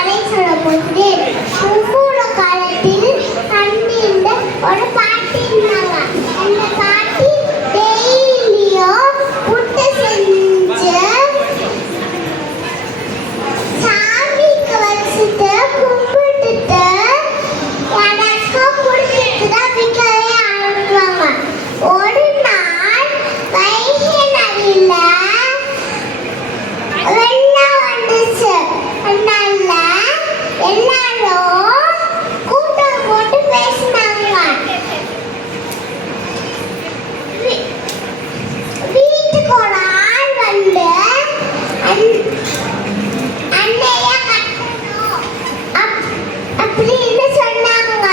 கதை சொல்ல போகிறேன். முன்னொரு காலத்தில் கண்டிருந்த ஒரு பாட்டி இருந்தாங்க. அந்த பாட்டி டெய்லியும் புட்டு செஞ்சு சாமிக்கு வச்சுட்டு கும்பிட்டுட்டு யாராச்சும் குடிச்சிட்டு தான் வீட்டிலே ஆரம்பிப்பாங்க. ஒரு நாள் வைகை நதியில வெள்ளம் வந்துச்சு. அதனால எல்லாரும் கூட்டம் போட்டு பேசினாங்க. வீட்டுக்கு ஒரு ஆள் வந்து அண்ணைய கட்டணும் அப்படின்னு சொன்னாங்க.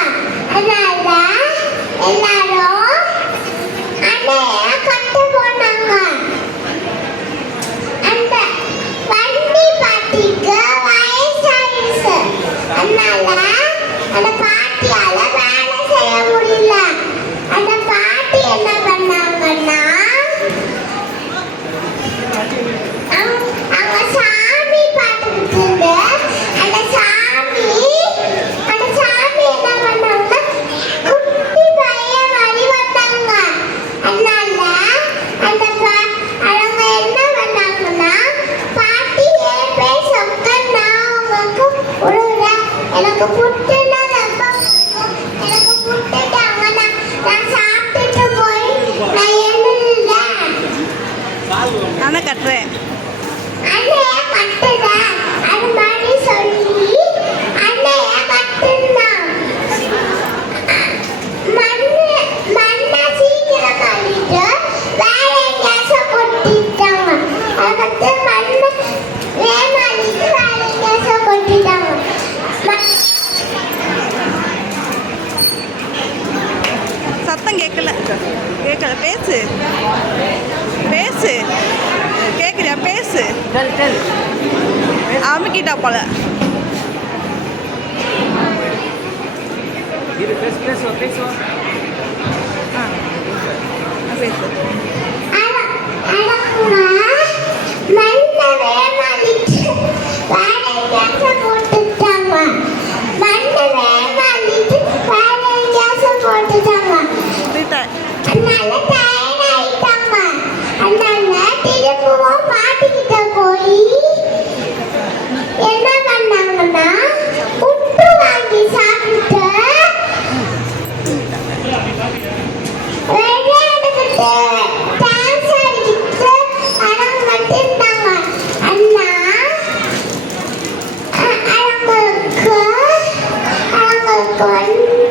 அதனால எல்லாரும் அண்ணைய கட்ட போனாங்க. அந்த வண்டி பாட்டிக்கு வயசாயிடுச்சு. அதனால அந்த பாட்டியால வேலை செய்ய முடியல. அந்த பாட்டி என்ன பண்ணாங்கன்னா அவங்க சாமி பார்த்துக்கிட்டு இருந்து அந்த சாமி என்ன பண்ணாங்கன்னா குட்டி பையன் மாதிரி வந்தாங்க. அதனால அவங்க என்ன பண்ணாங்கன்னா பாட்டி என் பேர் சொன்னா உங்களுக்கு உழுவுறேன், எனக்கு புட்டுன்னா ரொம்ப பிடிக்கும், எனக்கு புட்டுட்டாங்க, நான் சாப்பிட்டுட்டு போய் நான் எழுதுறேன் நானே கட்டுறேன் அண்ணைய கட்டுறேன் அது மாதிரி சொல்லி அண்ணைய கட்டுனான். மண்ணை சீக்கிரம் கழிட்டு வேற எங்கேயாச்சும் கொட்டிட்டாங்க. அதுக்கு மண்ணை வேமாளிட்டு வேற எங்கேயாச்சும் கொட்டிட்டாங்க. சத்தம் கேட்கல பேசு பேசு கேட்குறியா பேசு அமுக்கிட்டா போல பேசு பாட்டிக்கிட்ட போய் என்ன பண்ணாங்கன்னா புட்டு வாங்கி சாப்பிட்டு விளையாண்டுக்கிட்டு டான்ஸ் ஆடிக்கிட்டு படம் கட்டிருந்தாங்க. அண்ணா அவங்களுக்கு வந்து